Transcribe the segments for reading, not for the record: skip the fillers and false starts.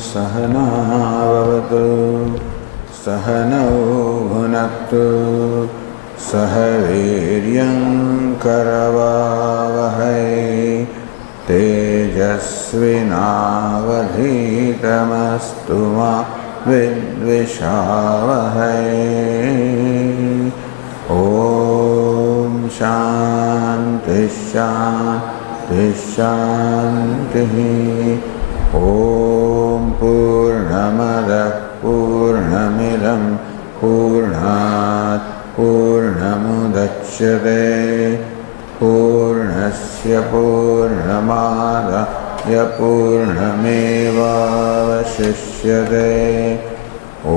सहना भवतु सहनौ भुनक्तु सह वीर्यं करवावहै तेजस्विनावधीतमस्तु मा विद्विषावहै। ॐ शान्ति शान्ति शान्तिः। ॐ पूर्णमदः पूर्णमिदं पूर्णात् पूर्णमुदच्यते पूर्णस्य पूर्णमादाय पूर्णमेवावशिष्यते। ॐ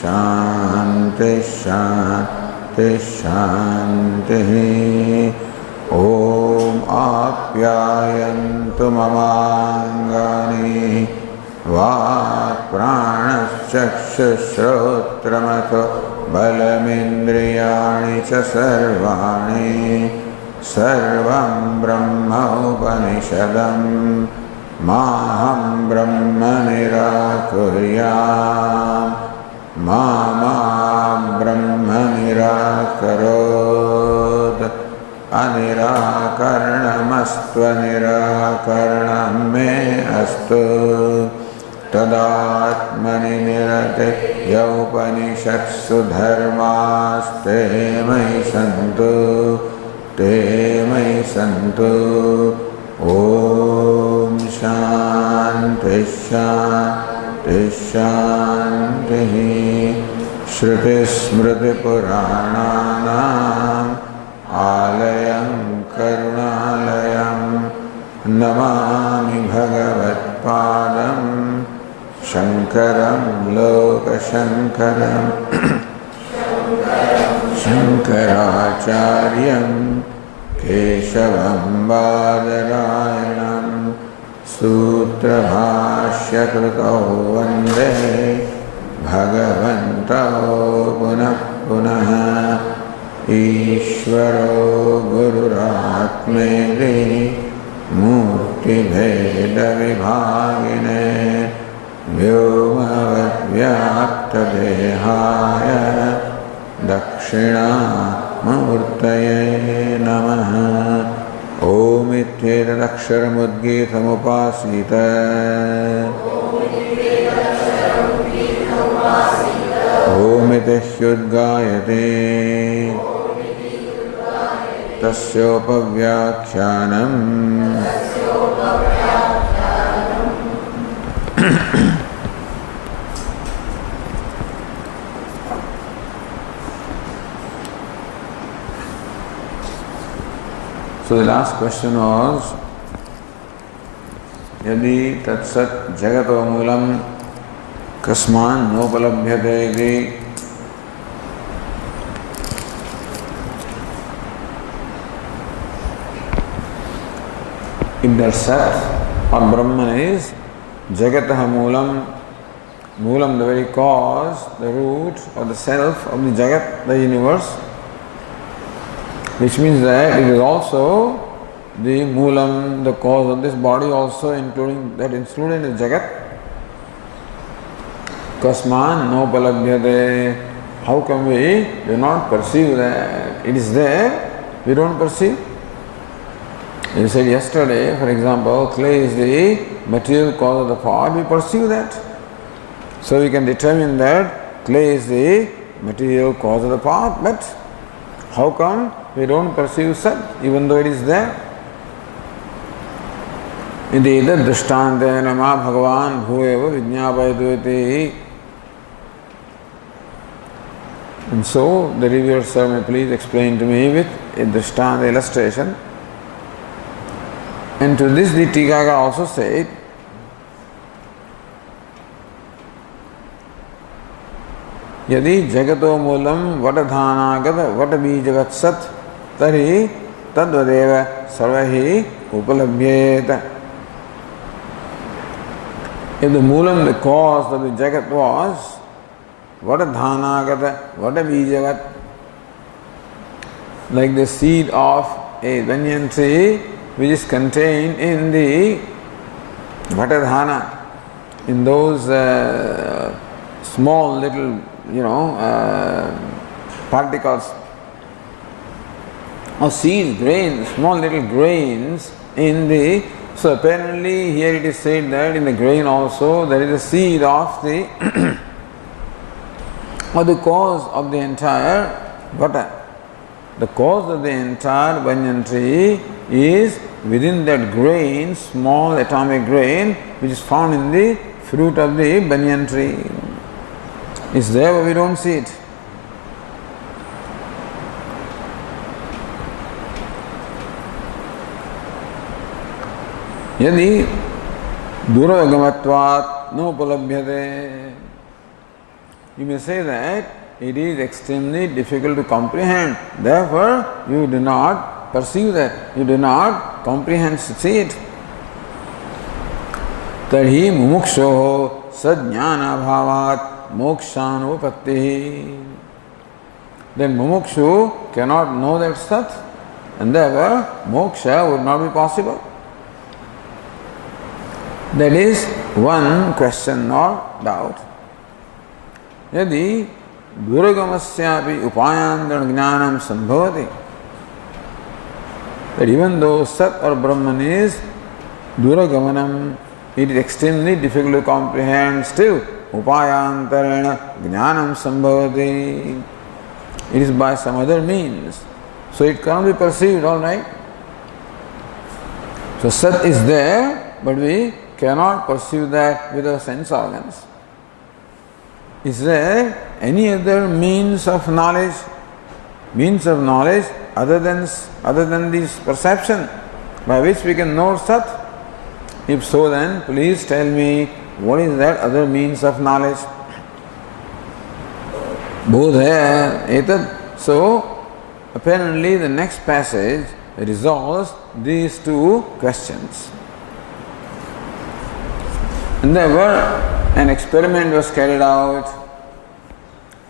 शान्ति शान्ति शान्तिः। ॐ आप्यायन्तु ममाङ्गानि वाक्प्राणश्चक्षुश्रोत्रमथो बलमिन्द्रियाणि च सर्वाणि सर्वं ब्रह्म उपनिषदं माहं ब्रह्म निराकुर्याम् मा ब्रह्म निराकरोत्। अनिराकरणमस्त्वनिराकरणं मे अस्तु। तदात्मनि निरते यौपनिषत्सु धर्मास्ते मयि सन्तु ते मयि सन्तु। ॐ शान्ति शान्ति शान्तिः। श्रुतिस्मृतिपुराणानाम् आलयं करुणालयं नमामि भगवत्पादं शङ्करं लोकशङ्करं शङ्कराचार्यं केशवं बादरायणं सूत्रभाष्यकृतौ वन्दे भगवन्तौ पुनः पुनः। ईश्वरो गुरुरात्मेति मूर्तिभेदविभागिने व्योमवद्व्याप्तदेहाय दक्षिणामूर्तये नमः। ॐ इत्येतदक्षरमुद्गीतमुपासीत ॐ इति ह्युद्गायते तस्योपव्याख्यानम्। So the last question was, यदि तत्सत् जगतो मूलं कस्मान् नोपलभ्यते इति। If the Sat or Brahman is Jagatah Moolam, Moolam the very cause, the root or the self of the Jagat, the universe, which means that it is also the Moolam, the cause of this body also, including that included in the Jagat. Kasman nopalabhyate. How come we do not perceive that? It is there, we don't perceive. You said yesterday, for example, clay is the material cause of the pot, we perceive that. So we can determine that clay is the material cause of the pot, but how come we don't perceive Sat even though it is there? Iti drishtantena ma bhagavan bhuveva vijñāpayatu iti. And so the reviewer sir may please explain to me with a drishtanta illustration. And to this the Tikaka also said, यदि जगतो मूलम वटधानागत वटबीजवत् सत् तर्हि तद्वदेव सर्वैः उपलभ्येत. If the moolam, the cause of the jagat was vata-dhanagata, vata-bijavat, like the seed of a banyan tree which is contained in the vata-dhana, in those small little, particles or seeds, grains, small little grains in the. So apparently here it is said that in the grain also there is a seed of the or the cause of the entire vata. The cause of the entire banyan tree is within that grain, small atomic grain, which is found in the fruit of the banyan tree. It's there but we don't see it. Yadi duragamatvat nopalabhyate. You may say that it is extremely difficult to comprehend. Therefore, you do not perceive that. You do not comprehend, see it. Tadhi mumukshoho sajnana bhavat mokshanupatti. Then mumukshu cannot know that sat, and therefore moksha would not be possible. That is one question or doubt. Yadi duragamasyapi upayantara jnanam sambhavati. That even though Sat or Brahman is duragamanam, it is extremely difficult to comprehend, still upayantarana jnanam sambhavati. It is by some other means. So it cannot be perceived, all right. So Sat is there, but we cannot perceive that with our sense organs. Is there any other means of knowledge other than this perception by which we can know Sat? If so, then please tell me what is that other means of knowledge? Bodhaya etad. So apparently the next passage resolves these two questions. And therefore an experiment was carried out.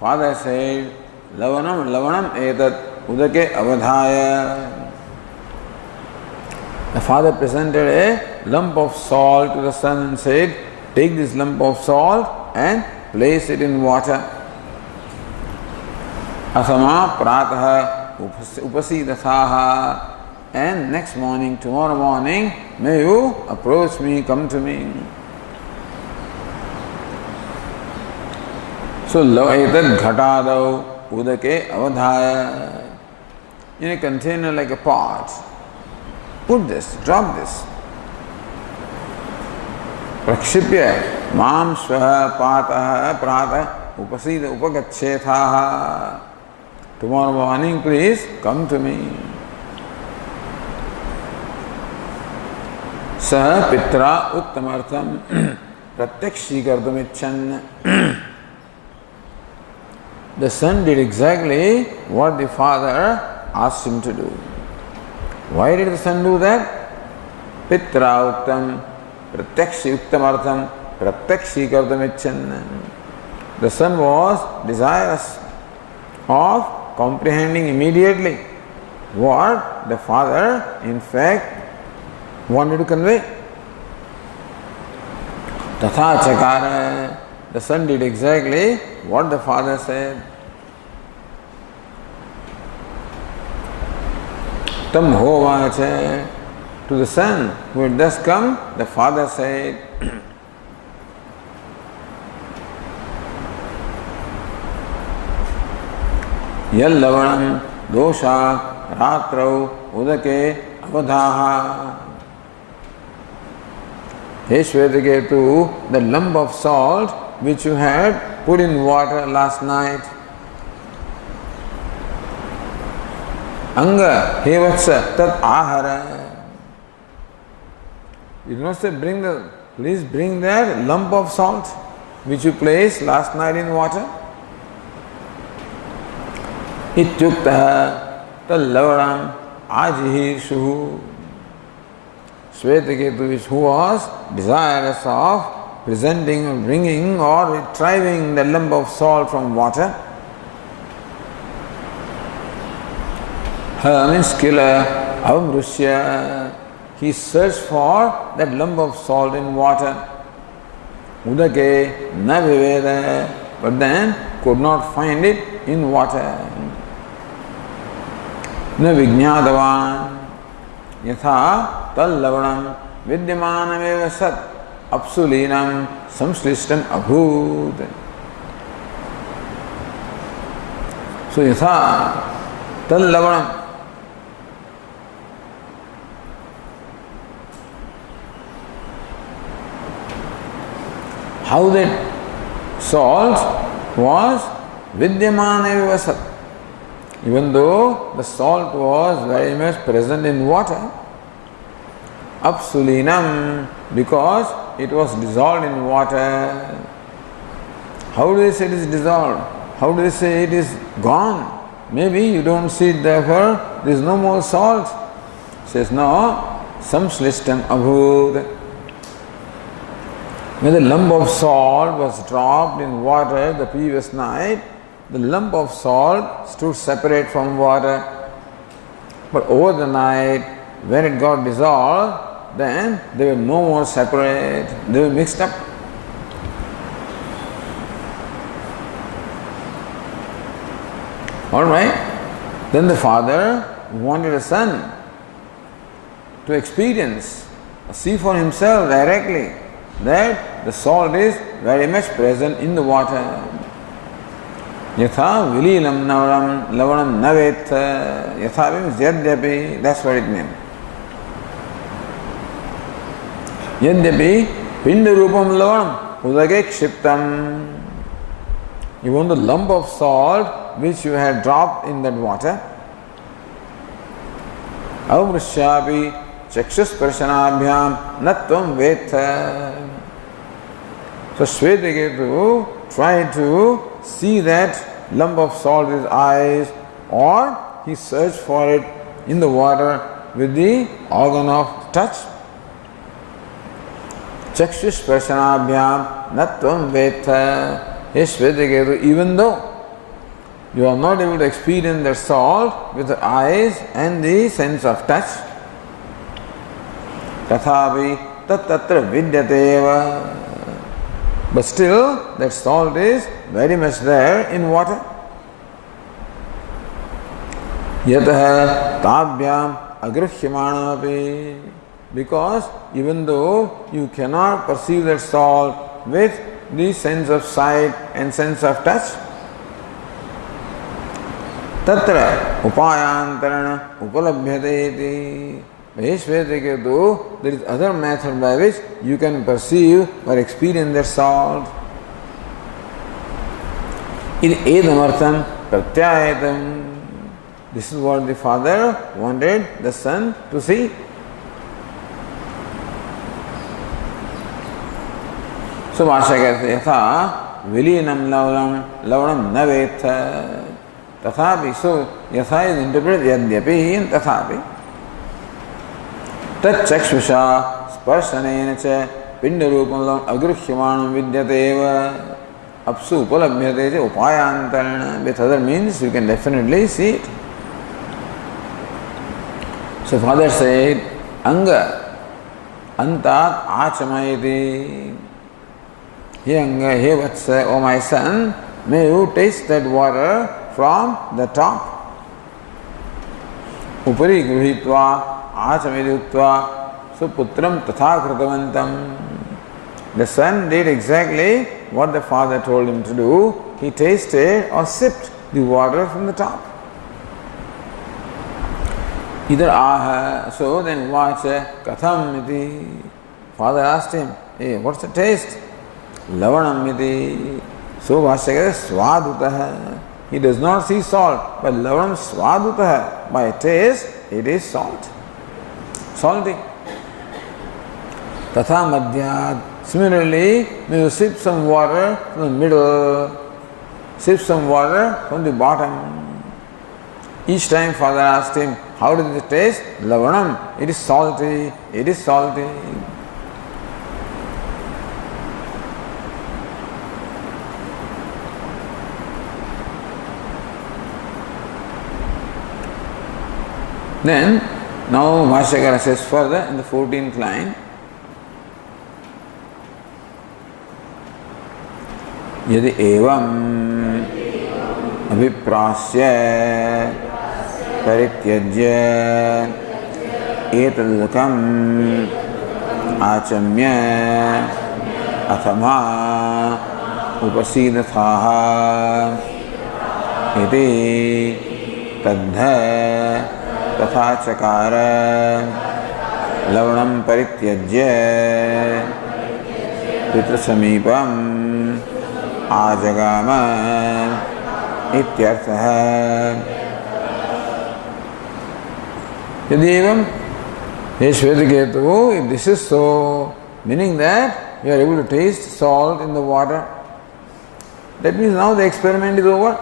Father said, Lavanam etat udake avadhaya. The father presented a lump of salt to the son and said, take this lump of salt and place it in water. Asama prataha upasidathaha. And next morning, tomorrow morning, may you approach me, come to me. So, etad ghatadau udake avadhaya. In a container like a pot, put this, drop this. Prakshipya mam swaha pataha prata upasida upagachethaha. Tomorrow morning, please come to me. Saha pitra uttamartham pratyakshikardamichan. The son did exactly what the father asked him to do. Why did the son do that? Pitra uttam pratyakshi uttamartham pratyakshikardamichan. The son was desirous of comprehending immediately what the father in fact wanted to convey. Tatha chakara. The son did exactly what the father said. Tam hovacha. To the son who had thus come, the father said, Yal lavanam dosha ratrau udake avadhaha. Hey Shvetaketu, the lump of salt which you had put in water last night. Anga hevatsa tat ahara. You do not say please bring that lump of salt which you placed last night in water. Ityuktaha tallavanam ajihishuhu. Shvetaketu, who was desirous of presenting or bringing or retrieving the lump of salt from water. Ha means killer, avamrushya. He searched for that lump of salt in water. Udake na viveda, but then could not find it in water. Na vijñātavan yatha tal lavanam vidyamanameva sat apsulinam samslishtam abhūt. So yatha tal lavanam, how that salt was vidyamanameva sat. Even though the salt was very much present in water, apsulinam, because it was dissolved in water. How do they say it is dissolved? How do they say it is gone? Maybe you don't see it, therefore there is no more salt. Says no, samslishtam abhūt. When the lump of salt was dropped in water the previous night, the lump of salt stood separate from water. But over the night, when it got dissolved, then they were no more separate. They were mixed up. Alright? Then the father wanted a son to experience, see for himself directly that the salt is very much present in the water. Yatha vililam lavanam navetha. Yatha means yadyapi, that's what it means. Yadyapi pindarupam lavanam udake kshiptam. Even the lump of salt which you had dropped in that water, avrushyapi chakshusparshanabhyam natvam vetha. So Shvetaketu tried to see that lump of salt with his eyes, or he searched for it in the water with the organ of touch. Chakshusparshanabhyam natvam vetha. Yes, Shvetaketu, even though you are not able to experience the salt with the eyes and the sense of touch, tathapi tat tatra vidyateva. But still, that salt is very much there in water. Yataha tabhyam agruhyamanamapi. Because even though you cannot perceive that salt with the sense of sight and sense of touch, tatra upayantarana upalabhyate iti. Veshvetaketu, there is other method by which you can perceive or experience that salt. In edamartham pratyayatam. This is what the father wanted the son to see. So Bhashya says, yatha vilinam lavanam navetha. Tathapi. So yatha is interpreted yadyapi and tathapi. Tat chakshusha sparshanena cha pindarupam agruhyamanam vidyateva. Apsu upalabhyate cha upayantarana. With other means you can definitely see it. So father said, anga antat achamayati. Hey anga, hey vatsa, O my son, may you taste that water from the top. Upari gruhitva Achavidutva suputram tatha kritavantam. The son did exactly what the father told him to do. He tasted or sipped the water from the top. Either aha, so then vacha katham iti. Father asked him, hey, what's the taste? Lavanam iti. So Bhashya says, swadutaha. He does not see salt, but lavanam swadutaha. By taste, it is salt. Salty. Tatha madhyad. Similarly, when you sip some water from the middle, sip some water from the bottom. Each time father asked him, how does it taste? Lavanam. It is salty. It is salty. Then, now Bhashyakara says further in the 14th line, यदि एवं अभिप्रास्य परित्यज्य एतदुदकम् आचम्य अथवा उपसीदथाः इति तद्ध तथा चकार लवणं परित्यज्य पितृसमीपम् आजगाम इत्यर्थः। यदि एवं हे Shvetaketu, if this is so, meaning that you are able to taste salt in the water, that means now the experiment is over.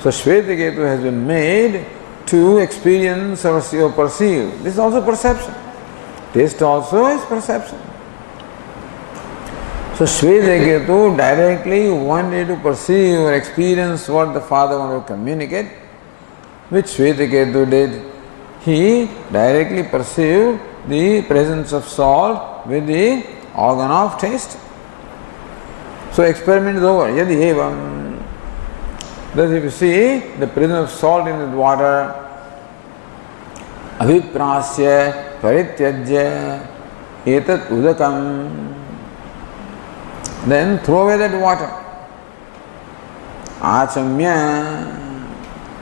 So Shvetaketu has been made to experience or perceive. This is also perception. Taste also is perception. So Shvetaketu directly wanted to perceive or experience what the father wanted to communicate, which Shvetaketu did. He directly perceived the presence of salt with the organ of taste. So experiment is over. Yadi evam. Thus if you see the presence of salt in the water, aviprasya parityajya etat udakam, then throw away that water. Achamya,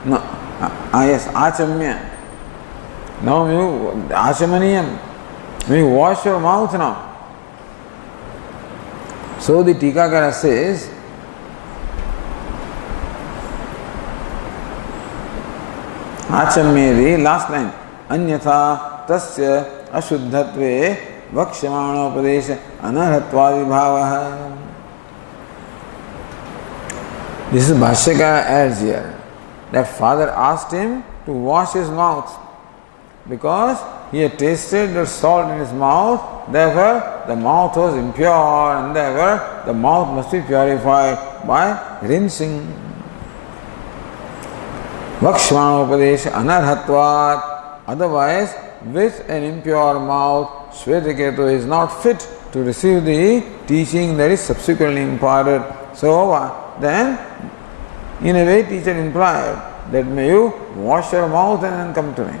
no, yes, achamya. Now you, achamaniyam, you wash your mouth now. So the Tikakara says, Achamyedi, last line, Anyatha tasya ashuddhatve vakshamanopadesha anarhatvadi bhavaha. This is Bhashyakara adds here, that father asked him to wash his mouth because he had tasted the salt in his mouth, therefore the mouth was impure and therefore the mouth must be purified by rinsing. Vakshmanopadesha anarhatvat, otherwise with an impure mouth, Shvetaketu is not fit to receive the teaching that is subsequently imparted. So then, in a way, teacher implied that may you wash your mouth and then come to me.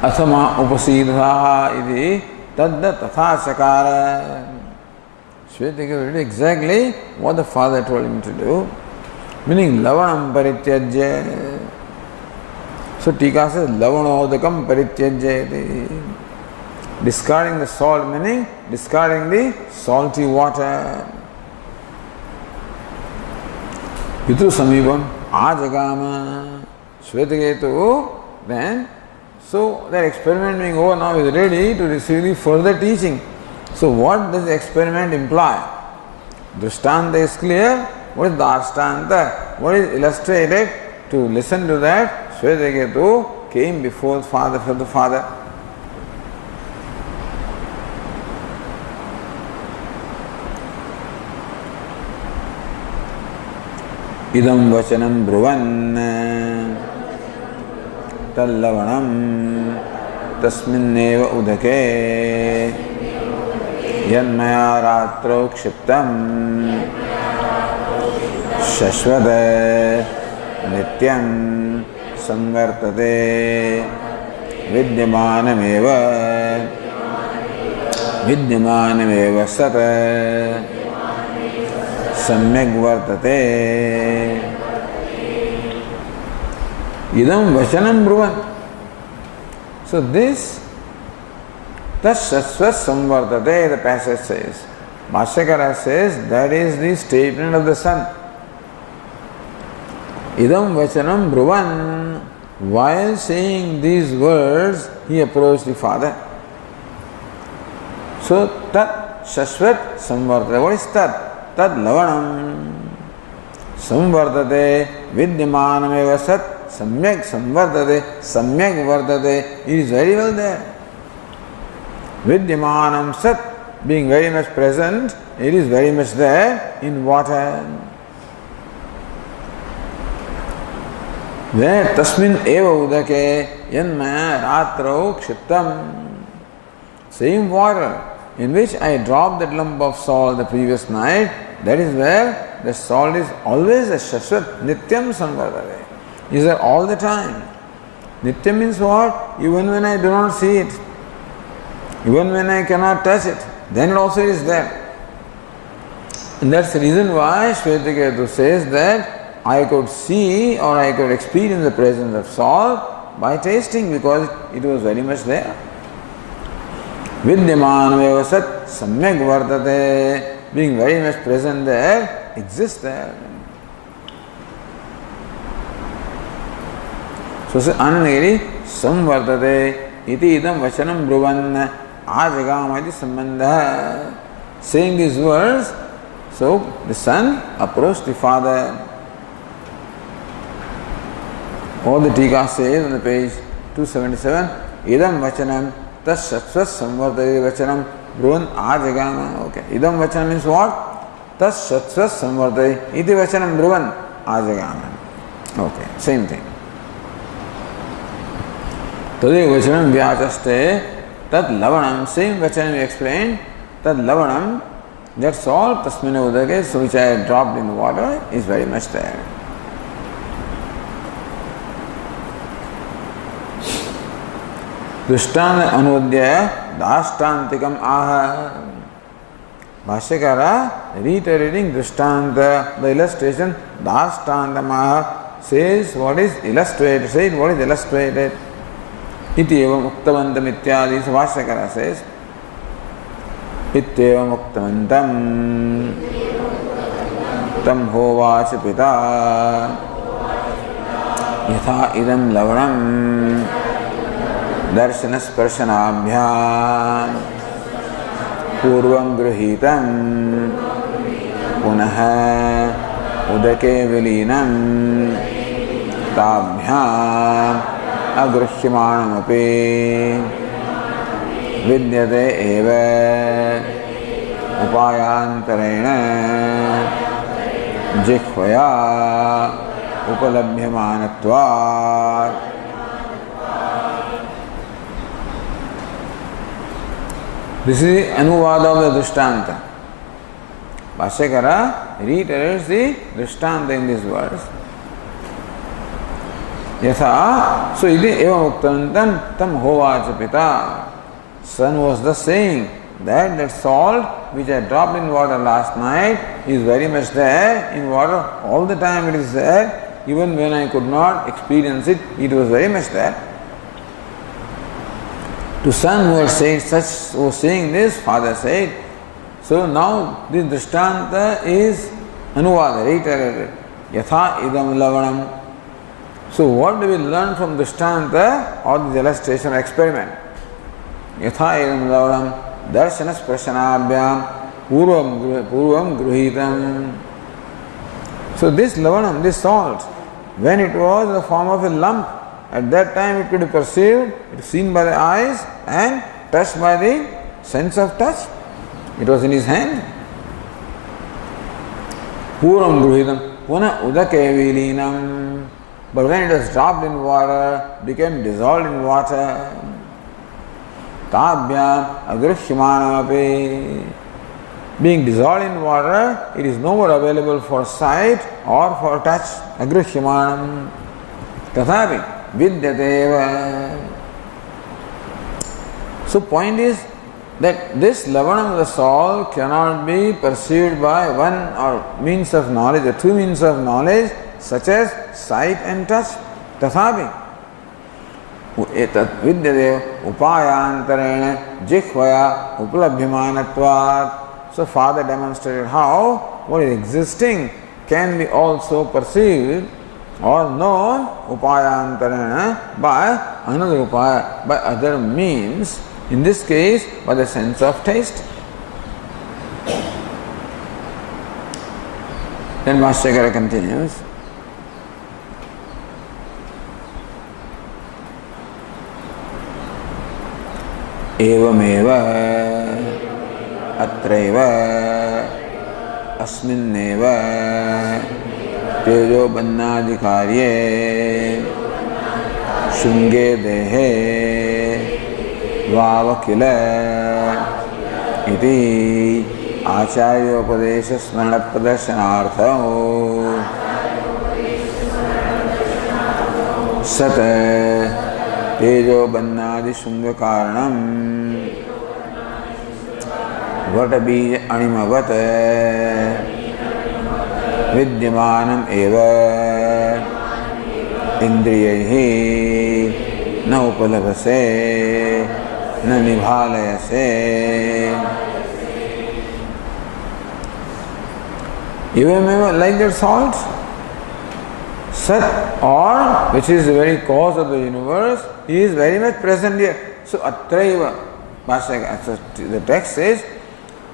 Athama upasidha iti tadda tatha chakara. Shvetaketu did exactly what the father told him to do, meaning lavanam parityajya. So Tika says lavanodakam parityajya iti. Discarding the salt meaning discarding the salty water. Pitru samibam ajagama. Shvetaketu then, so that experiment being over now is ready to receive the further teaching. So what does the experiment imply? Drishtanta is clear. What is the Ashtanta? What is illustrated? To listen to that, Shvetaketu came before the father for the father. Idam vachanam bruvan tallavanam tasminneva udake yanmaya ratro kshiptam shashvada nityam samvartate vidyamanameva sata samyak vartate. Idam vachanam bruvan. So this Tasasva samvartate, the passage says. Bhashyakara says that is the statement of the son. Idam vachanam bruvan. While saying these words, he approached the father. So tat shashvat samvartate. What is tat? Tad lavanam samvartate vidyamanameva sat samyak samvartate samyak vartate. It is very well there. Vidyamanam sat, being very much present, it is very much there in water. Where tasmin eva udake yanmaya ratrau kshiptam. Same water in which I dropped that lump of salt the previous night, that is where the salt is always a Shashvat, Nityam Samvardhate. Is there all the time. Nityam means what? Even when I do not see it, even when I cannot touch it, then it also is there. And that's the reason why Shvetaketu says that I could see or I could experience the presence of salt by tasting, because it was very much there. Vidyamanameva sat samyak vartate, being very much present there, exists there. So Anandagiri samvartate iti idam vachanam bruvan ajagamati sambandha. Saying these words, so the son approached the father. All the Tika says on the page 277, idam vachanam tas satsvat samvartate vachanam bruvan ajagama. Okay, idam vachanam means what? Tas satsvat samvartate iti vachanam bruvan ajagama. Okay, same thing. Tadeva vachanam vyachaste tad lavanam, same vachanam we explained, tad lavanam, that salt tasmina udake, so which I dropped in water, is very much there. Drishtana anudya dashtantikam aha. Bhashyakara reiterating Drishtanta, the illustration dashtantam aha, says what is illustrated, says what is illustrated. Iti evam uktavantam ityadi, so Bhashyakara says, Ityevam uktavantam tam hovacha pita yatha idam lavanam darshana sparshanabhyam purvam grahitam punaha udake vilinam tabhyam agruhyamanamapi vidyate eva upayantarena jikhvaya upalabhyamanatvat. This is the anuvada of the Drishtanta. Bhashyakara reiterates the Drishtanta in these words. Yatha, so iti evam uktantam tam hovacha pita. Son was thus saying that salt which I dropped in water last night is very much there in water. All the time it is there. Even when I could not experience it, it was very much there. To son who was saying this, father said, so now this Drishtanta is anuvada, reiterated. Yatha idam lavanam. So what do we learn from Drishtanta or this illustration or experiment? Yatha idam lavanam darshana sparshanabhyam purvam gruhitam. So this lavanam, this salt, when it was in the form of a lump, at that time it could be perceived, it was seen by the eyes and touched by the sense of touch. It was in his hand. Purvam gruhitam puna udake vilinam. But when it was dropped in water, became dissolved in water. Tabhyam agruhyamanamapi. Being dissolved in water, it is no more available for sight or for touch. Agruhyamanam. Tathapi vidyateva. So point is that this lavanam of the salt cannot be perceived by one or means of knowledge, or two means of knowledge, such as sight and touch. Tathapi etat vidyate upayantarena jikhvaya upalabhyamanatvat. So father demonstrated how what is existing can be also perceived or known upayantarena by another upaya, by other means, in this case by the sense of taste. Then Bhashyakara continues. Evameva atraiva asminneva tejo bannadikarye shunge dehe vavakila iti acharyopadesha smrana pradarshanaartham sat tejo bannadi shunga karanam vata bija animavat vidyamanam eva indriyaihi na upalabhase na nibhalayase. You remember like that salt? Sat, or which is the very cause of the universe, he is very much present here. So atraiva, the text says,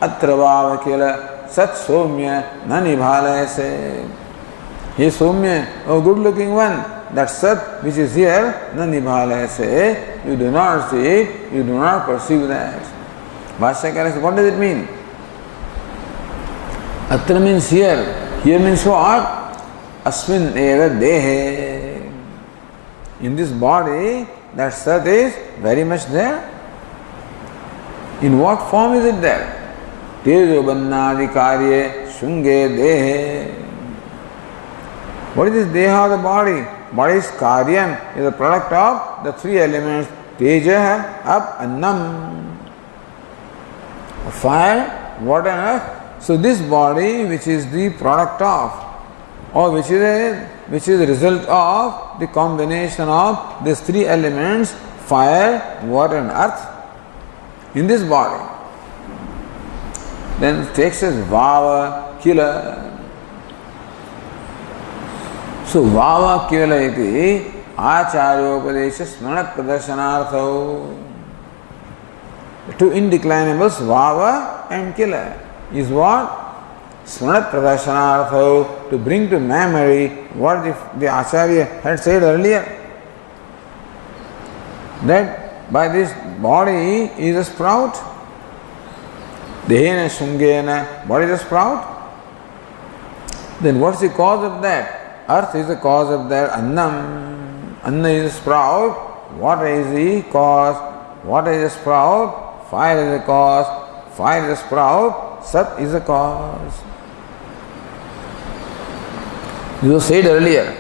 atravava kila sat somya na nibhalayase. He is somya, a good looking one. That sat which is here, na nibhalayase, you do not see it, you do not perceive that. Bhashyakara says, what does it mean? Atra means here. Here means what? Asmin eva dehe. In this body, that sat is very much there. In what form is it there? Tejo bannadi karye shunge dehe. What is this deha of the body? Body is karyam, is a product of the three elements. Teja, up, annam. Fire, water and earth. So this body which is the product of, or which is the result of the combination of these three elements, fire, water and earth, in this body. Then the text says vava kila. So vava kila iti acharyopadesha smrana pradarshanaarthau. Two indeclinables, vava and kila, is what? Smrana pradarshanaarthau, to bring to memory what the Acharya had said earlier. That by this body is a sprout. Dehena shungena, body is a sprout. Then what's the cause of that? Earth is the cause of that. Annam, anna is a sprout. Water is the cause. Water is a sprout. Fire is the cause. Fire is a sprout. Sat is the cause. This was said earlier.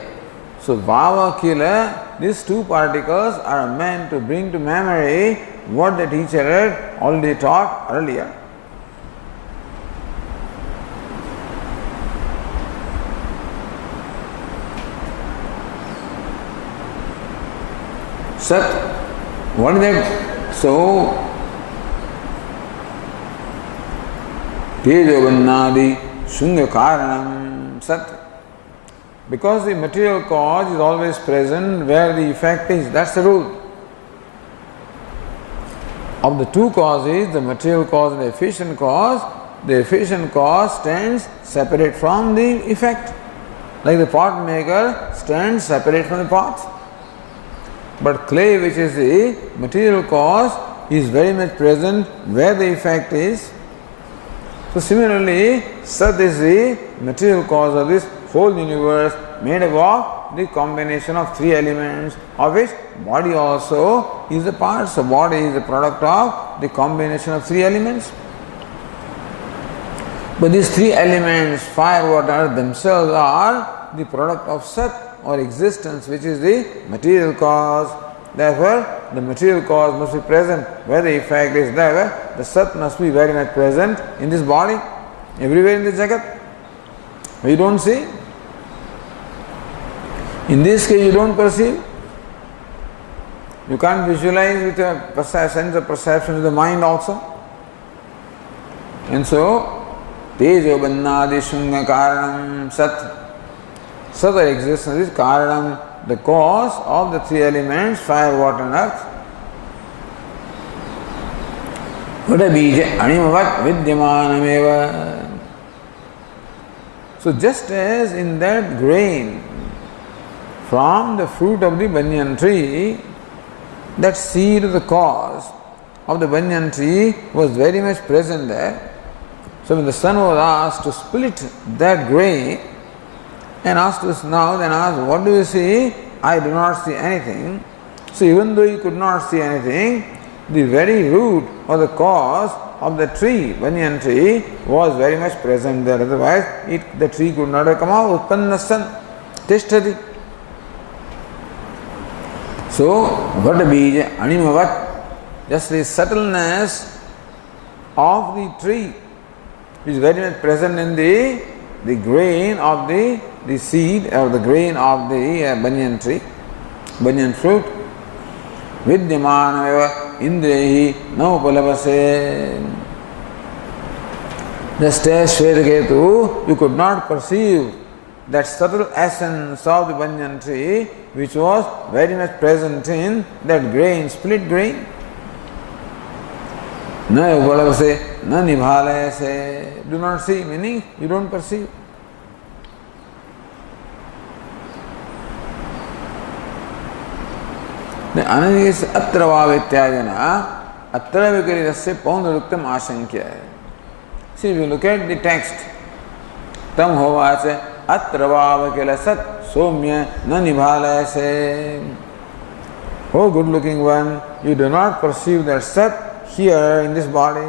So Bhava Kila, these two particles are meant to bring to memory what the teacher had already taught earlier. Sat, what is that? So, Tejo Vannadi Shunga Karanam Sat. Because the material cause is always present where the effect is. That's the rule. Of the two causes, the material cause and the efficient cause stands separate from the effect. Like the pot maker stands separate from the pot. But clay, which is the material cause, is very much present where the effect is. So similarly, Sat is the material cause of this whole universe, made up of the combination of three elements, of which body also is a part. So body is the product of the combination of three elements. But these three elements, fire, water, themselves are the product of Sat, or existence, which is the material cause. Therefore, the material cause must be present where the effect is there. The Sat must be very much present in this body, everywhere in the Jagat. We don't see. In this case, you don't perceive. You can't visualize with your sense of perception of the mind also. And so, Tejo Bannadi Shunga Karanam Sat. Sat, or existence, is Karanam, the cause of the three elements, fire, water and earth. Vata bija animavat vidyamanameva. So just as in that grain from the fruit of the banyan tree, that seed of the cause of the banyan tree was very much present there. So when the son was asked to split that grain, and asked us now, then asked, what do you see? I do not see anything. So even though he could not see anything, the very root or the cause of the tree, banyan tree, was very much present there. Otherwise, the tree could not have come out. Utpannasan tishtati. So, vata bija animavat, just the subtleness of the tree is very much present in the grain of the seed or the grain of the banyan tree, banyan fruit. Vidyamanava indrehi na upalabase. Just as Shvetaketu, you could not perceive that subtle essence of the banyan tree which was very much present in that grain, split grain. Na upalabase, na nibhalayase. Do not see, meaning you don't perceive. Anandis atravavittyajana atravikaritasya paundaruktam ashankya. See, if you look at the text, tam hovacha atravavakilasat somya na nibhalayase. Oh, good looking one, you do not perceive that sat here in this body.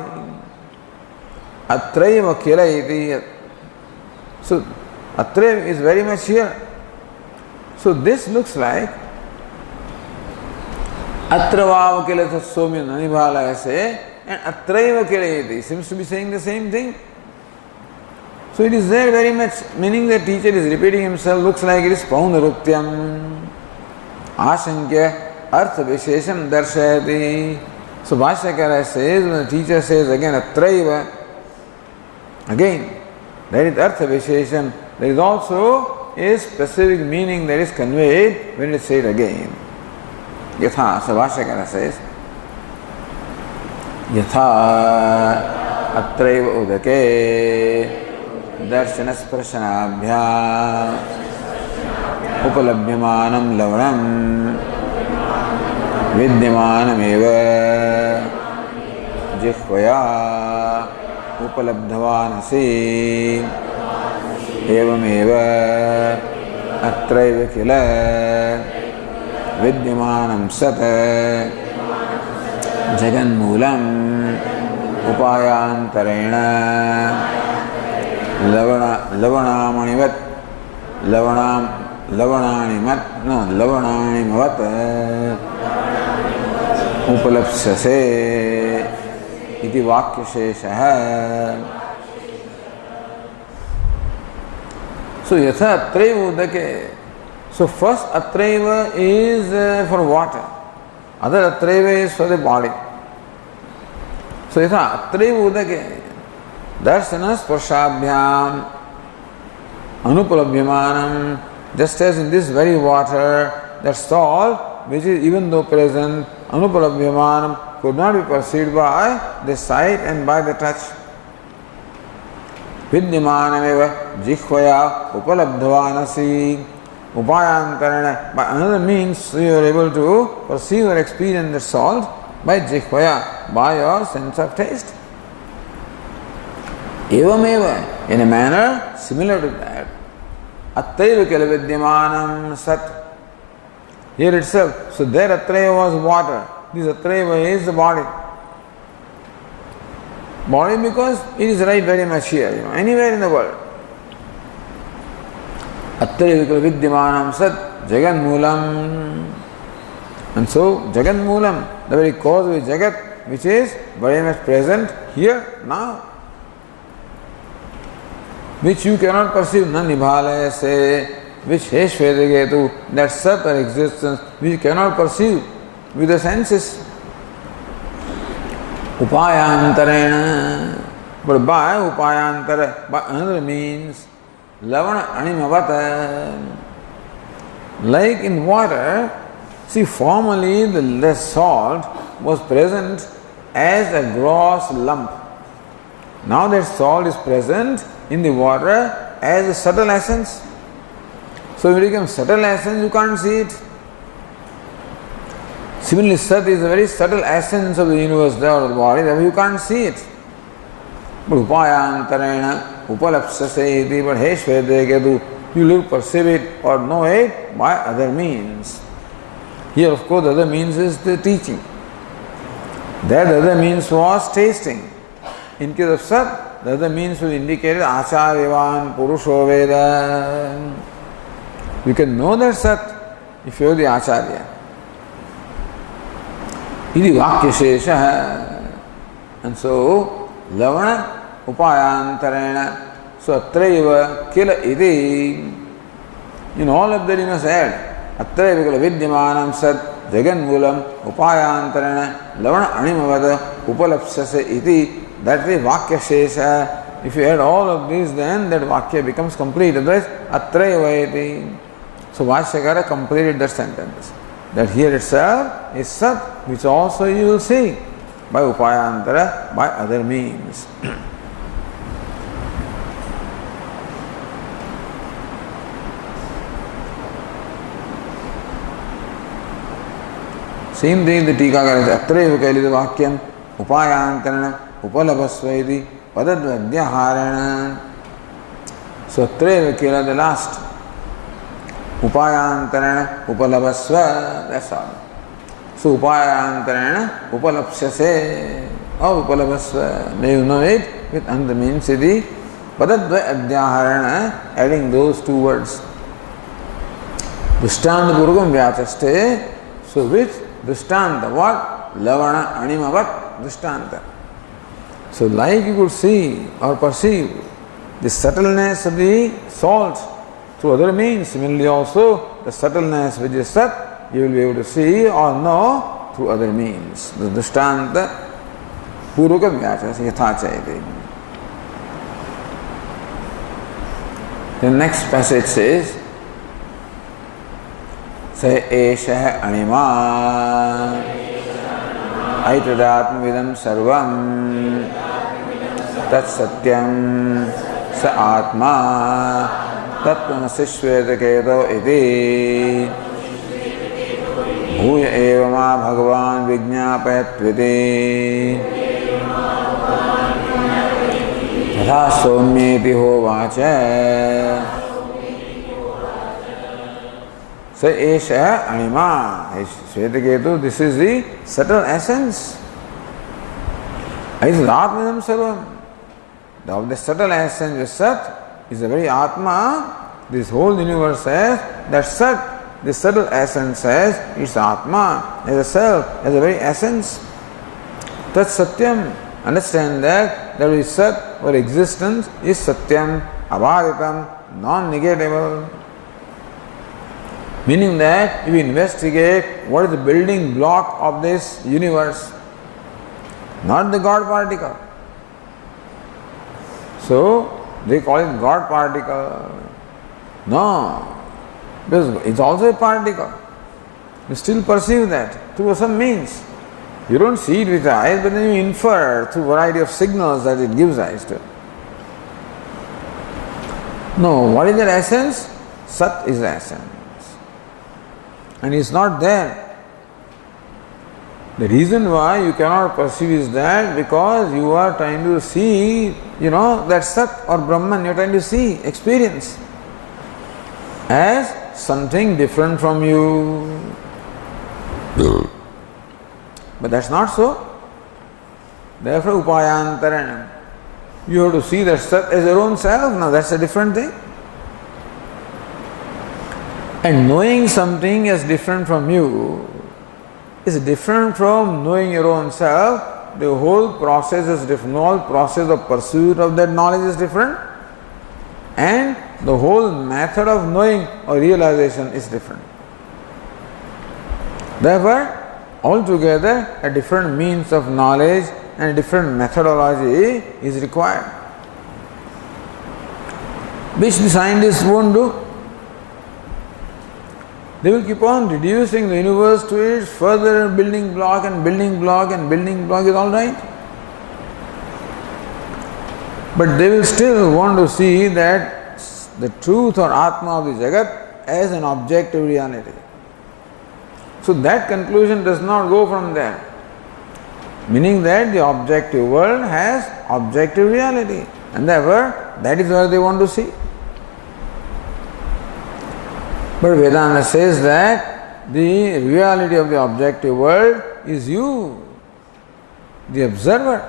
Atraiva kila iti. So, atraiva is very much here. So, this looks like Atravav kilasa somya nanibhalayase and atraiva kilayati seems to be saying the same thing. So it is there very much, meaning the teacher is repeating himself, looks like it is paundarutyam. Ashankya artha vishesham darshayati. So Bhashyakara says, when the teacher says again atraiva, again, there is artha vishesham, there is also a specific meaning that is conveyed when it is said again. Yatha, so Bhashyakara says, Yatha atraiva udake darshana sparshanabhya upalabhyamanam lavanam vidyamanam eva jihvaya upalabdhavanasi evam eva atraiva kila Vidyamanam sat jaganmulam upayantarena lavanamanivat lavananimavat upalapsase iti vakyasheshaha. So yatha atraiva udake. So first atraiva is for water, other atraiva is for the body. So yatha atraiva udake darshana sparshabhyam anupalabhyamanam, just as in this very water, that salt which is even though present, anupalabhyamanam could not be perceived by the sight and by the touch. Vidyamanameva jihvaya upalabdhavanasi. Upayantarana, by another means you are able to perceive or experience the salt by jihvaya, by your sense of taste. Evameva, in a manner similar to that. Atraiva kila vidyamanam sat. Here itself, so there atraiva was water, this atraiva is the body. Body because it is right very much here, anywhere in the world. Atraiva vidyamanam sat jagan moolam. And so jagan moolam, the very cause of jagat, which is very much present here now, which you cannot perceive, na nibhalayase, which Shvetaketu, that sat or existence which you cannot perceive with the senses. Upayantarena, but by upayantara, by another means, lavana animavata. Like in water, see, formerly the salt was present as a gross lump. Now that salt is present in the water as a subtle essence. So when it becomes subtle essence, you can't see it. Similarly, Sat is a very subtle essence of the universe there or the body, therefore you can't see it. But upayantarena, upalapsase iti, but hey Shvetaketu, you will perceive it or know it by other means. Here of course the other means is the teaching. That other means was tasting. In case of Sat, the other means will indicate Acharyavan Purusho Veda. You can know that Sat if you are the Acharya. Iti Vakya Shesha. And so, Lavana Upayantarena. So, Atraiva Kila Iti. In all of that you must add. Atraiva Kila Vidyamanam Sat Jaganmulam Upayantarena Lavana Animavada Upalapsase Iti. That is Vakya Shesha. If you add all of these, then that Vakya becomes complete. Otherwise, Atraiva Iti. So, Vashyakara completed that sentence. That here itself is Sat, which also you will see by Upayantara, by other means. Same thing the Tikakara is Atraiva Kailida Vakyam, Upayantarana, Upalabhasvaiti, Padadvadyaharana. So Atraiva Kaila, the last. Upayantarana, Upalabhasva, that's all. So Upayantarana, Upalapsyase, or Upalabhasva, may you know it with Anta means Siddhi, Padadva Adhyaharana, adding those two words. Drishtanta Purukam Vyachaste, so with Drishtanta, what? Lavana Animavat Drishtanta. So like you could see or perceive the subtleness of the salt through other means, similarly also the subtleness which is Sat, you will be able to see or know through other means. The Drishtanta Purukam Vyachas Yathachayati. The next passage says, Se Esha Anima Aitadhatma Vidam Sarvam Tat Satyam Sa Atma Tattvamashishvetaketo iti Bhuya eva ma bhagavan vijñāpayatviti Tadha somyeti hovacha So esha anima Shvetaketu, this is the subtle essence. Aitadhatma sarvam. Of the subtle essence is Sat, is the very Atma. This whole universe says that Sat, this subtle essence says it's Atma, as a self, as a very essence. Tat Satyam. Understand that there is Sat or existence is Satyam, Abhaditam, non-negatable. Meaning that if you investigate what is the building block of this universe, not the God particle. So, they call it God particle. No, because it's also a particle. You still perceive that through some means. You don't see it with the eyes, but then you infer through variety of signals that it gives rise to. No, what is that essence? Sat is the essence. And it's not there. The reason why you cannot perceive is that because you are trying to see, that Sat or Brahman, you are trying to see, experience as something different from you. But that's not so. Therefore, Upayantarana. You have to see that Sat as your own self. Now that's a different thing. And knowing something as different from you is different from knowing your own self. The whole process is different. The whole process of pursuit of that knowledge is different. And the whole method of knowing or realization is different. Therefore, altogether a different means of knowledge and a different methodology is required. Which the scientists won't do. They will keep on reducing the universe to its further building block and building block and building block is all right. But they will still want to see that the truth or Atma of the Jagat as an objective reality. So that conclusion does not go from there. Meaning that the objective world has objective reality. And therefore, that is what they want to see. But Vedanta says that the reality of the objective world is you, the observer.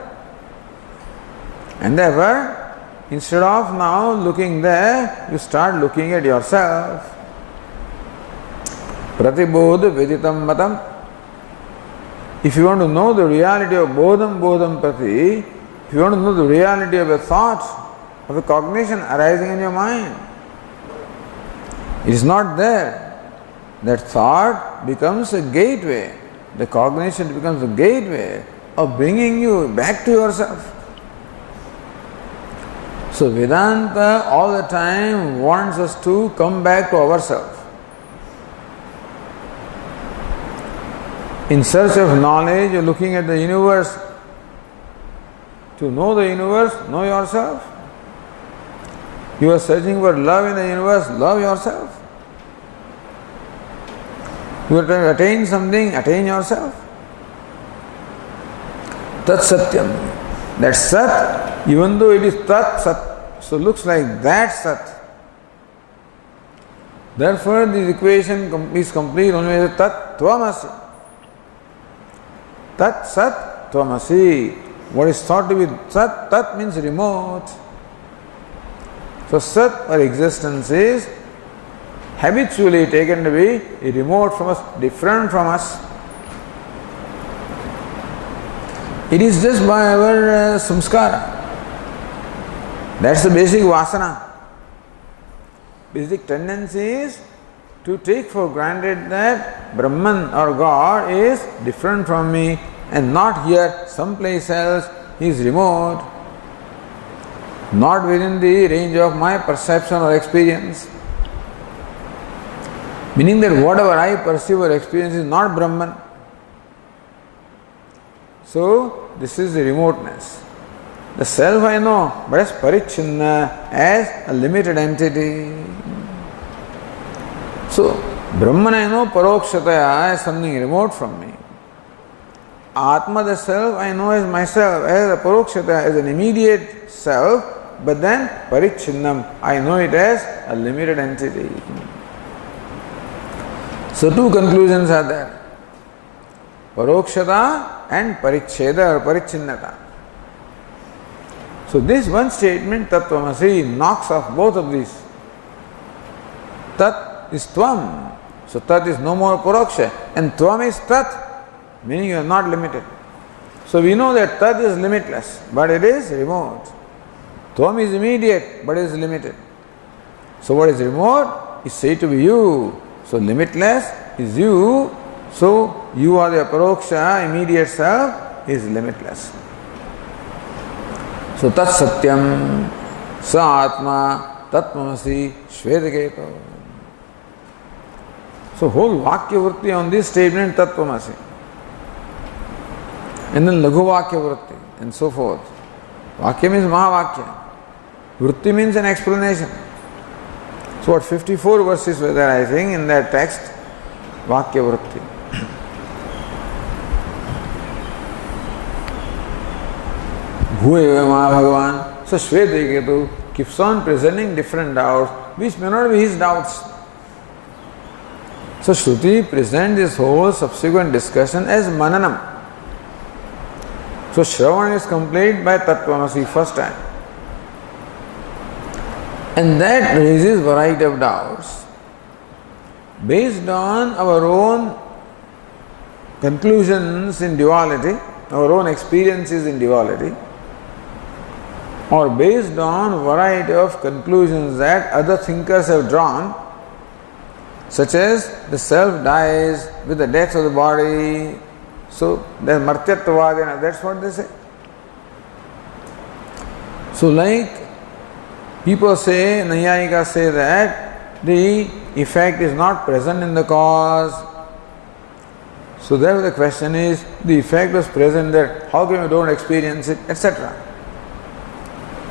And therefore, instead of now looking there, you start looking at yourself. Pratibodh viditam matam. If you want to know the reality of bodham bodham prati, if you want to know the reality of a thought, of a cognition arising in your mind, it is not there. That thought becomes a gateway. The cognition becomes a gateway of bringing you back to yourself. So Vedanta all the time wants us to come back to ourselves. In search of knowledge, you're looking at the universe. To know the universe, know yourself. You are searching for love in the universe, love yourself. You are trying to attain something, attain yourself. Tat Satyam. That Sat, even though it is Tat Sat, so looks like that Sat. Therefore, this equation is complete only with Tat Tvamasi. Tat Sat Tvamasi. What is thought to be Sat? Tat means remote. So Sat or existence is habitually taken to be remote from us, different from us. It is just by our samskara. That's the basic vasana. Basic tendency is to take for granted that Brahman or God is different from me and not here, someplace else, he is remote, not within the range of my perception or experience. Meaning that whatever I perceive or experience is not Brahman. So, this is the remoteness. The self I know, but as parichinna, as a limited entity. So, Brahman I know parokshata as something remote from me. Atma, the self, I know as myself, as a parokshata, as an immediate self, but then parichinnam, I know it as a limited entity. So two conclusions are there. Parokshata and paricheda or parichinnata. So this one statement, Tattvamasi, knocks off both of these. Tat is Tvam. So Tat is no more Paroksha. And Tvam is Tat, meaning you are not limited. So we know that Tat is limitless, but it is remote. Tvam is immediate, but it is limited. So what is remote is said to be you. So limitless is you. So you are the Paroksha, immediate self is limitless. So Tat Satyam, Sa Atma, Tattvamasi, Shvetaketo. So whole Vakya Vritti on this statement, Tattvamasi. And then Laghu Vakya Vritti and so forth. Vakya means Mahavakya. Vritti means an explanation. So what 54 verses were there, I think, in that text, Vakya Vritti. Bhuveva Ma Bhagavan. So Shvetaketu keeps on presenting different doubts, which may not be his doubts. So Shruti presents this whole subsequent discussion as Mananam. So Shravan is complete by Tattvamasi first time. And that raises variety of doubts based on our own conclusions in duality, our own experiences in duality, or based on variety of conclusions that other thinkers have drawn, such as the self dies with the death of the body. So there's Martyatvadena, that's what they say. So like people say, Nayayikas say that the effect is not present in the cause. So therefore the question is, the effect was present there, how come you don't experience it, etc.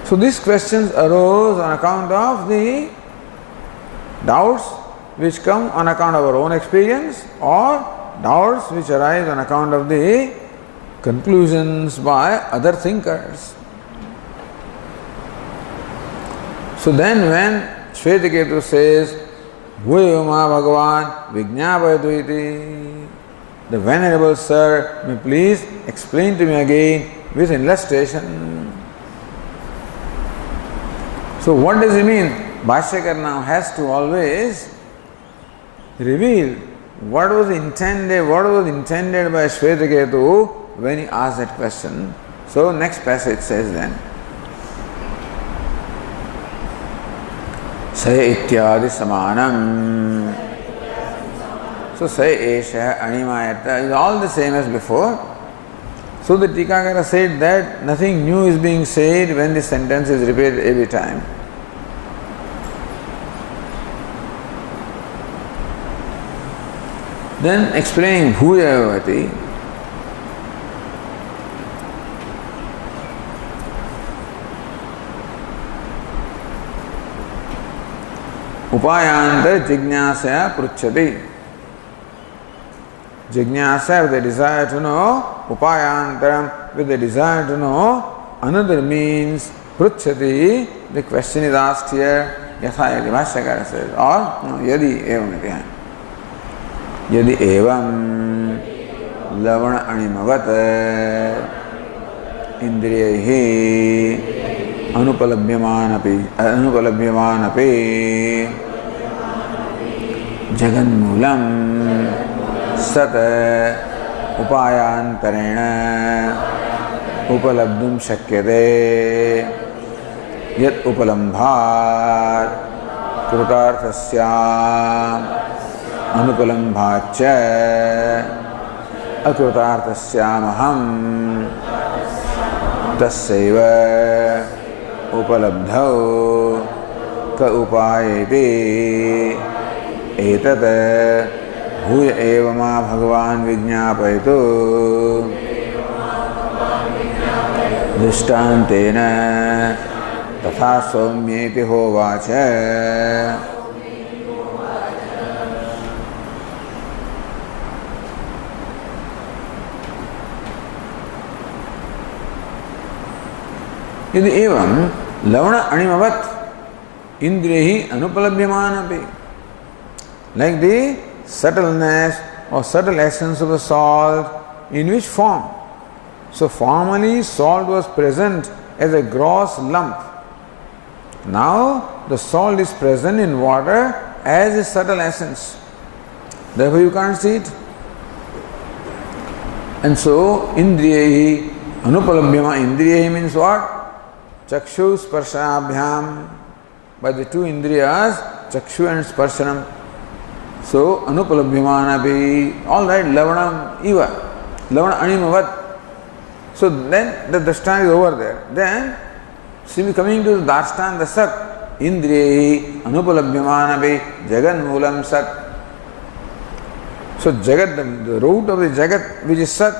So these questions arose on account of the doubts which come on account of our own experience, or doubts which arise on account of the conclusions by other thinkers. So then when Shvetaketu says, Bhuvema Bhagavan Vijñāpayatu iti, the Venerable Sir, may please explain to me again with illustration. So what does he mean? Bhashyakar now has to always reveal what was intended by Shvetaketu when he asked that question. So next passage says then, Saya ityadi samanam. So Saya esha animayata is all the same as before. So the Tikakara said that nothing new is being said when this sentence is repeated every time. Then explaining Bhuyavati, Upayantar Jignasaya Pruchati. Jignasa with the desire to know, Upayantaram with the desire to know, another means Pruchati, the question is asked here, Yatha Yadi Bhashyakara says, or no, Yadi Evam iti. Yadi Evam Lavana Animavat Indriyahi Anupalabhyamanapi Jaganmulam Sat Upayantarena Upalabdum Shakyate Yat Upalambhat Krutarthasya Anupalambhacha Akrutarthasyamaham Tassaiva Upalabdhau Ka upayeti Etat Bhuya evama Bhagavan Vijñāpayatu Drishtantena Tatha Somyeti Hovacha. Yadi evam lavana animavat indriyahi anupalabhyamanapi. Like the subtleness or subtle essence of the salt, in which form? So formerly salt was present as a gross lump. Now the salt is present in water as a subtle essence. Therefore you can't see it. And so indriyahi anupalabhyama, indriyahi means what? Chakshu sparshabhyam, by the two indriyas, chakshu and sparshanam. So anupalabhyamanapi, all right, lavanam iva, lavana animavat. So then the drashtan is over there. Then see coming to the darshan, the sat, indriyahi anupalabhyamanapi jagan moolam sat. So jagat, the root of the jagat which is sat,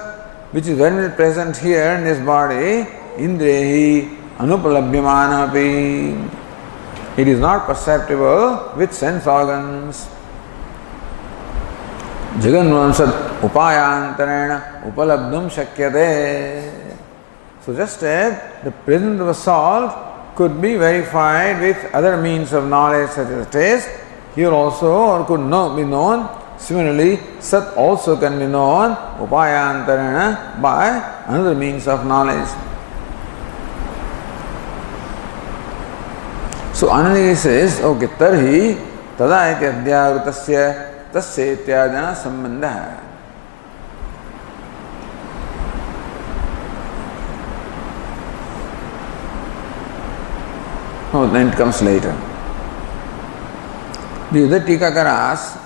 which is very much present here in this body, indriyahi anupalabhyamanapi. It is not perceptible with sense organs. Jagan sat upayantarena upalabdum shakyate. So just as the presence of a salt could be verified with other means of knowledge such as taste, here also or could be known. Similarly, sat also can be known upayantarena by another means of knowledge. So Anandagiri says, okay, tarhi tada iti adhyavrutasya tasya ityadana sambandha. Oh, then it comes later. The other Tikakaras,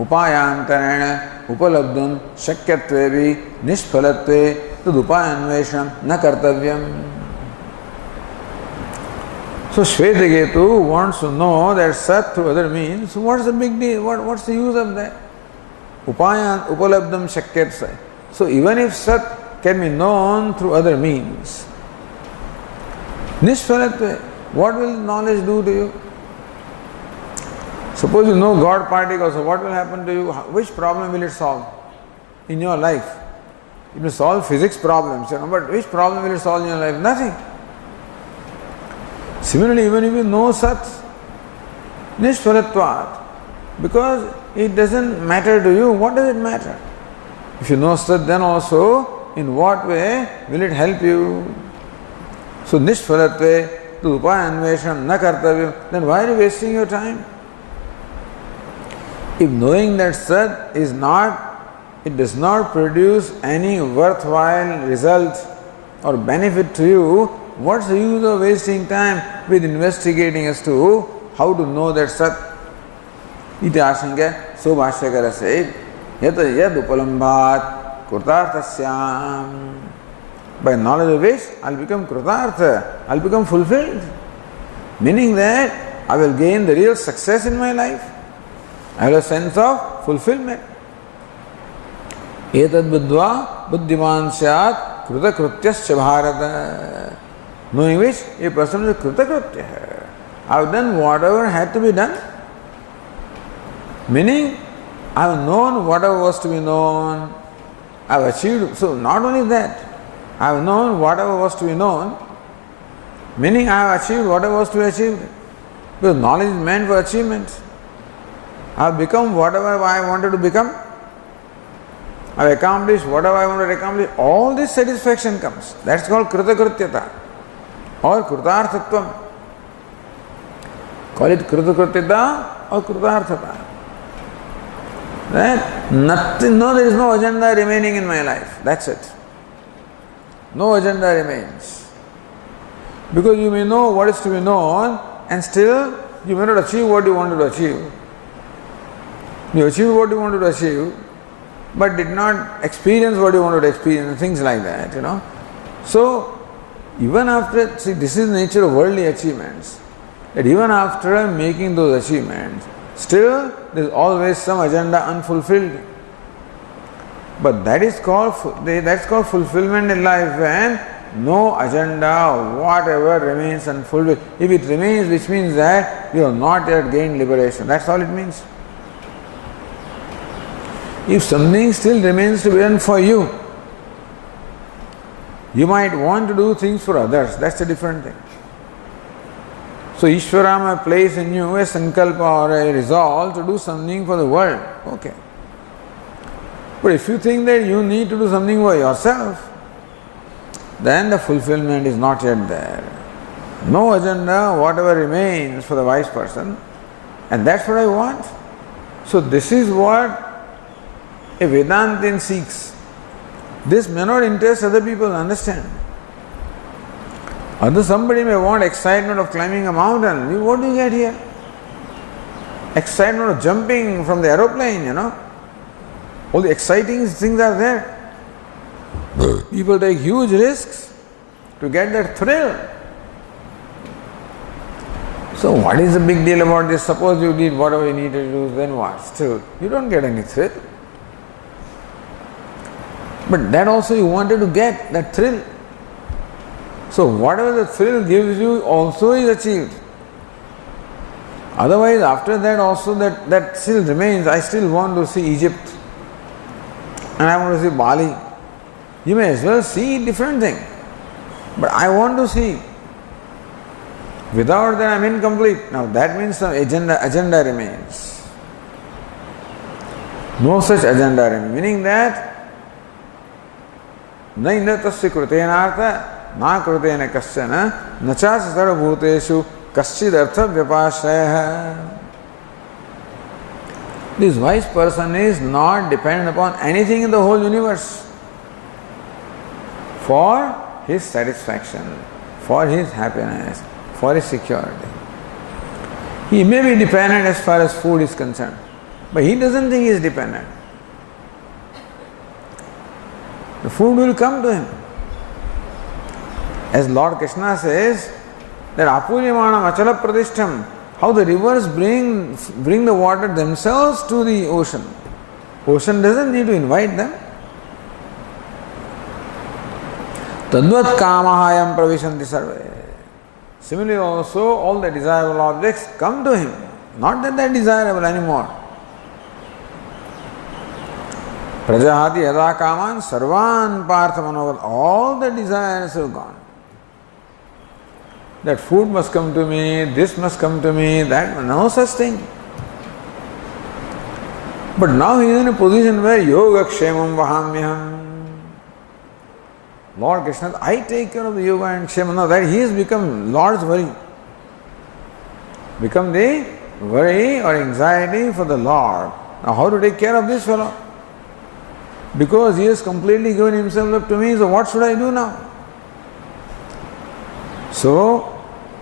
upayantarena upalabdum shakyatvevi nishphalatve tadupayanvesham na kartavyam. So Shvetaketu wants to know that sat through other means. What's the big deal? What's the use of that? Upalabdam shakyat. So even if sat can be known through other means, nishphalatve, what will knowledge do to you? Suppose you know God particles, so what will happen to you? Which problem will it solve in your life? It will solve physics problems, but which problem will it solve in your life? Nothing. Similarly, even if you know Sat, nishphalatvat, because it doesn't matter to you, what does it matter? If you know Sat, then also, in what way will it help you? So nishphalatve Upanvesham na kartavyam, then why are you wasting your time? If knowing that Sat is not, it does not produce any worthwhile result or benefit to you, what's the use of wasting time with investigating as to how to know that Sat? Iti asanga, so Bhashyakara said, Yata yad upalambat kurtarthasyam. By knowledge of which I will become krutartha, I will become fulfilled. Meaning that I will gain the real success in my life. I have a sense of fulfillment. Etad buddhva buddhiman syat krutakrutyascha bharata. Knowing which a person is krutakritya. I have done whatever had to be done. Meaning, I have known whatever was to be known. I have achieved. So not only that, I have known whatever was to be known. Meaning, I have achieved whatever was to be achieved. Because knowledge is meant for achievement. I have become whatever I wanted to become. I have accomplished whatever I wanted to accomplish. All this satisfaction comes. That's called kritakrityata or krutarthatvam. Call it kritakrityata or krutarthata. Right? Nothing, no, there is no agenda remaining in my life. That's it. No agenda remains. Because you may know what is to be known and still you may not achieve what you wanted to achieve. You achieved what you wanted to achieve, but did not experience what you wanted to experience, things like that, you know. So, even after, see, this is the nature of worldly achievements, that even after making those achievements, still there is always some agenda unfulfilled. But that's called fulfillment in life when no agenda, whatever remains unfulfilled. If it remains, which means that you have not yet gained liberation. That's all it means. If something still remains to be done for you, you might want to do things for others. That's a different thing. So Ishvara may place in you a sankalpa or a resolve to do something for the world. Okay. But if you think that you need to do something for yourself, then the fulfillment is not yet there. No agenda, whatever remains for the wise person, and that's what I want. So this is what a Vedantin seeks. This may not interest other people to understand. Other somebody may want excitement of climbing a mountain. What do you get here? Excitement of jumping from the aeroplane, you know. All the exciting things are there. People take huge risks to get that thrill. So what is the big deal about this? Suppose you did whatever you needed to do, then what? Still, you don't get any thrill. But that also you wanted to get, that thrill. So whatever the thrill gives you also is achieved. Otherwise, after that also that still remains. I still want to see Egypt. And I want to see Bali. You may as well see different thing. But I want to see. Without that I am incomplete. Now that means some agenda remains. No such agenda remains. Meaning that न इन्द्रतस्य कृतेनार्थ ना कृतेन कश्चन न च सर्वभूतेषु कश्चिदर्थ व्यपाश्रयः. This wise person is not dependent upon anything in the whole universe for his satisfaction, for his happiness, for his security. He may be dependent as far as food is concerned, but he doesn't think he is dependent. The food will come to him. As Lord Krishna says, that apuryamanam achala pradishtam, how the rivers bring the water themselves to the ocean. Ocean doesn't need to invite them. Tadvat kamahayam pravishanti sarve. Similarly also, all the desirable objects come to him. Not that they are desirable anymore. Prajahati yada kaman sarvan partha manogat. All the desires have gone. That food must come to me, this must come to me, that, no such thing. But now he is in a position where yoga kshemam vahamyam. Lord Krishna, I take care of the yoga and kshema. Now that he has become Lord's worry. Become the worry or anxiety for the Lord. Now how to take care of this fellow? Because he has completely given himself up to me, so what should I do now? So,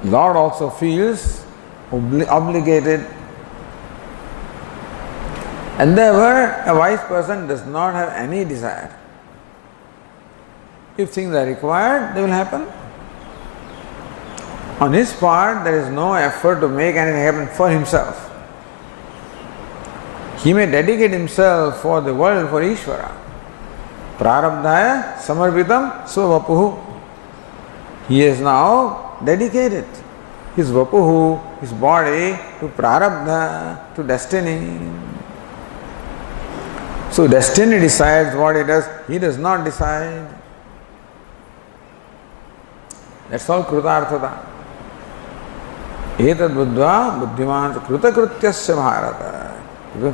Lord also feels obligated. And therefore, a wise person does not have any desire. If things are required, they will happen. On his part, there is no effort to make anything happen for himself. He may dedicate himself for the world, for Ishvara. Prarabdhaya samarpitam svavapuhu. He is now dedicated his vapuhu, his body, to prarabdha, to destiny. So destiny decides what he does, he does not decide. That's all krutarthata. Etad buddhva buddhiman krutakrutyasya bharata.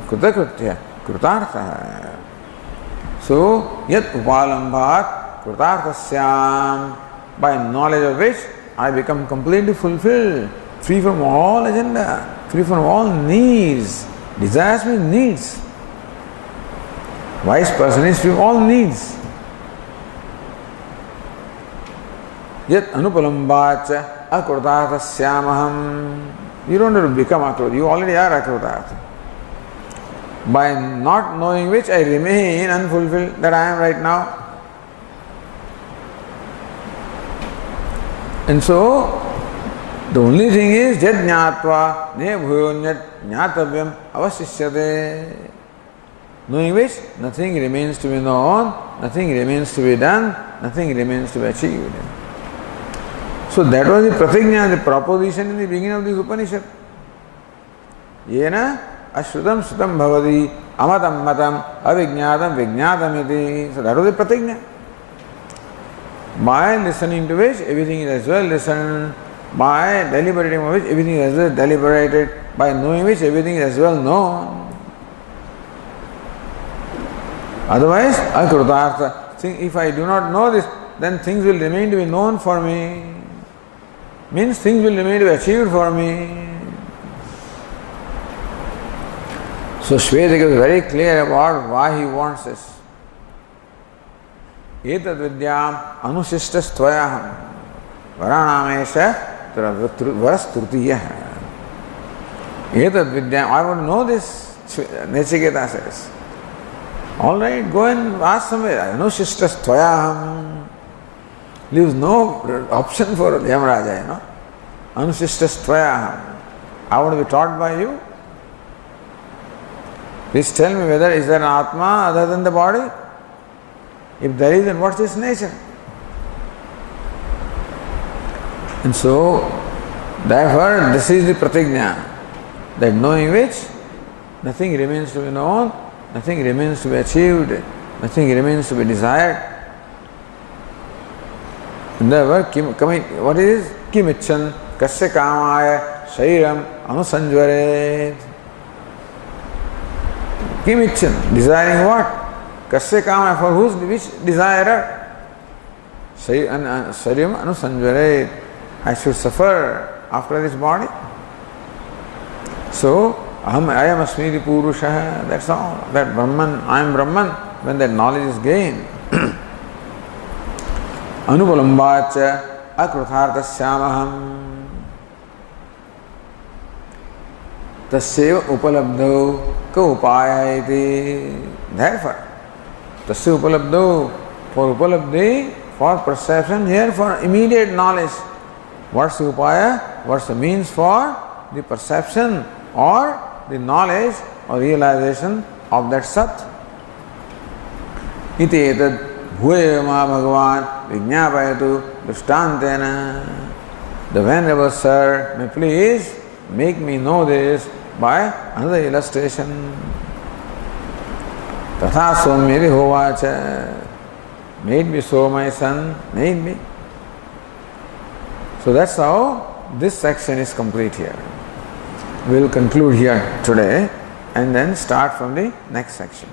Krutakritya, krutartha. So, yat upalambhat krutarthasyam, by knowledge of which I become completely fulfilled, free from all agenda, free from all needs. Desires means needs. Wise person is free from all needs. Yat anupalambhacha akrutarthasyamaham. You don't have to become akrut, you already are akrutartha. By not knowing which I remain unfulfilled, that I am right now. And so, the only thing is jad jnatva ne bhuyonyat jnatavyam avasishyate. Knowing which nothing remains to be known, nothing remains to be done, nothing remains to be achieved. So that was the pratigna, the proposition in the beginning of this Upanishad. Yena ashrutam shrutam bhavati amatam matam avijñātam vijñātam iti. So that was the pratigna. By listening to which everything is as well listened, by deliberating on which everything is as well deliberated, by knowing which everything is as well known. Otherwise, akrutartha. If I do not know this, then things will remain to be known for me. Means things will remain to be achieved for me. So Shvedika is very clear about why he wants this. Etad vidyam anusishtas tvayaham varanamesha varas trutiyah. Etad vidyam, I want to know this, Nachiketa says. Alright, go and ask somewhere. Anusishtas tvayaham. Leaves no option for Yamaraja, you know. Anusishtas tvayaham. I want to be taught by you. Please tell me whether is there an Atma other than the body? If there is, then what's its nature? And so, therefore, this is the pratigna, that knowing which nothing remains to be known, nothing remains to be achieved, nothing remains to be desired. And therefore, what is kimichan kasya kamaya shairam anusanjvaret. Kimichan, desiring what? Kasya kama, for whose, which desirer? Sharyam anusanjvaret. I should suffer after this body. So, I am asmiti purusha, that's all. That Brahman, I am Brahman, when that knowledge is gained. Anupalambhacha akruthartasyamaham. Tasya upalabdho ka upaya iti. Therefore, tasya upalabdho, for upalabdhi, for perception, here for immediate knowledge. What's the upaya? What's the means for the perception or the knowledge or realization of that sat? Iti etad bhuya ma bhagavan vijñāpayatu drishtantena. The Venerable Sir may please make me know this by another illustration. Tatha somyati hovacha. Made me so, my son, made me. So that's how this section is complete here. We will conclude here today and then start from the next section.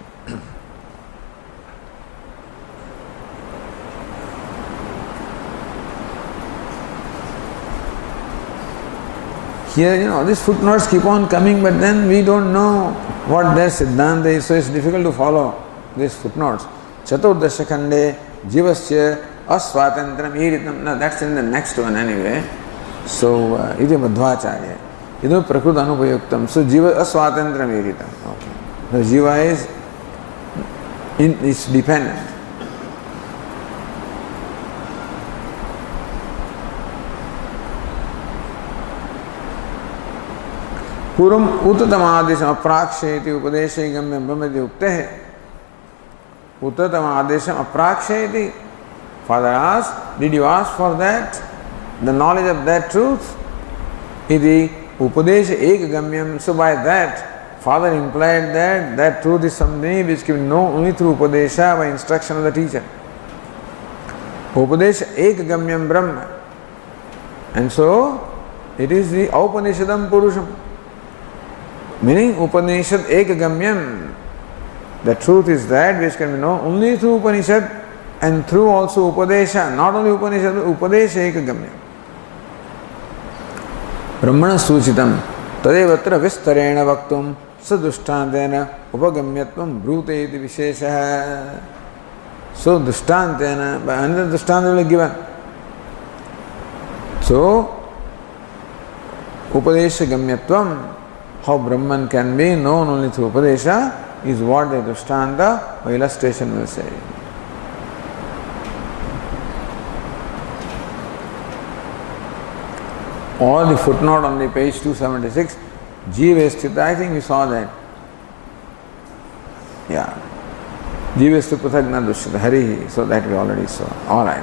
here, these footnotes keep on coming, but then we don't know what their Siddhanta is, so it's difficult to follow these footnotes. Chaturdasha Khande Jivasya Aswatantram Iritam. No, that's in the next one anyway. So, Iti Madhvacharya. Idu Prakrut Anupayuktam. So, Jiva Aswatantram Iritam. Okay. The Jiva is dependent. पूर्वम उततमादेश अप्राक्षेति उपदेशे गम्यं ब्रह्मति उक्तेः उततमादेशम अप्राक्षेति. Father asked, did you ask for that, the knowledge of that truth? Iti upadesha ekagamyam. So by that, Father implied that that truth is something which can be known only through upadesha, by instruction of the teacher. Upadesha ekagamyam brahma. And so it is the Upanishadam Purusham. Meaning Upanishad Ekagamyam. The truth is that which can be known only through Upanishad and through also Upadesha. Not only Upanishad, but Upadesha Ekagamyam. Brahmana Suchitam Tadevatra Vistarena Vaktum Sadushtantena Upagamyatvam Brute iti Vishesha. So Dushtantena, by another Dushtanta will be given. So Upadesha Gamyatvam, how Brahman can be known only through Upadesha, is what the Dushtanta or illustration will say. Or the footnote on the page 276, Jivesthita, I think we saw that. Yeah. Jivesthu Prathagna Dushyata Harihi, so that we already saw. Alright.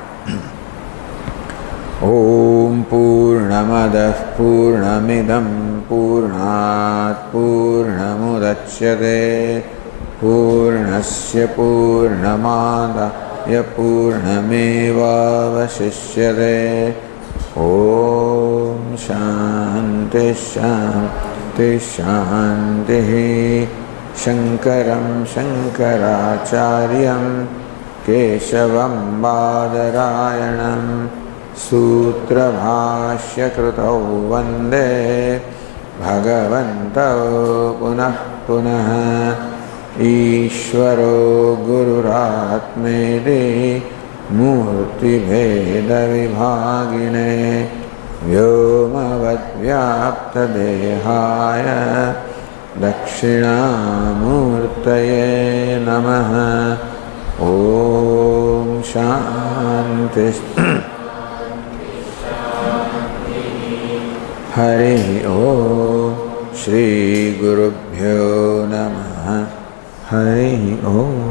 Om Purnamadah Purnamidam Purnat Purnamudachyate Purnasya Purnamadaya Purnameva Vashishyate. Om Shanti Shanti Shanti. Shankaram Shankaracharyam Keshavam Badarayanam Sutra Bhashya Krutau Vande Bhagavantau Punah Punah Ishvaro Gururatmedi Murti Bheda Vibhagine Vyomavad Vyapta Dehaya Dakshinamurtaye Namaha. Om Shanti Hari Om Shri Gurubhyo Namaha. Hari Om.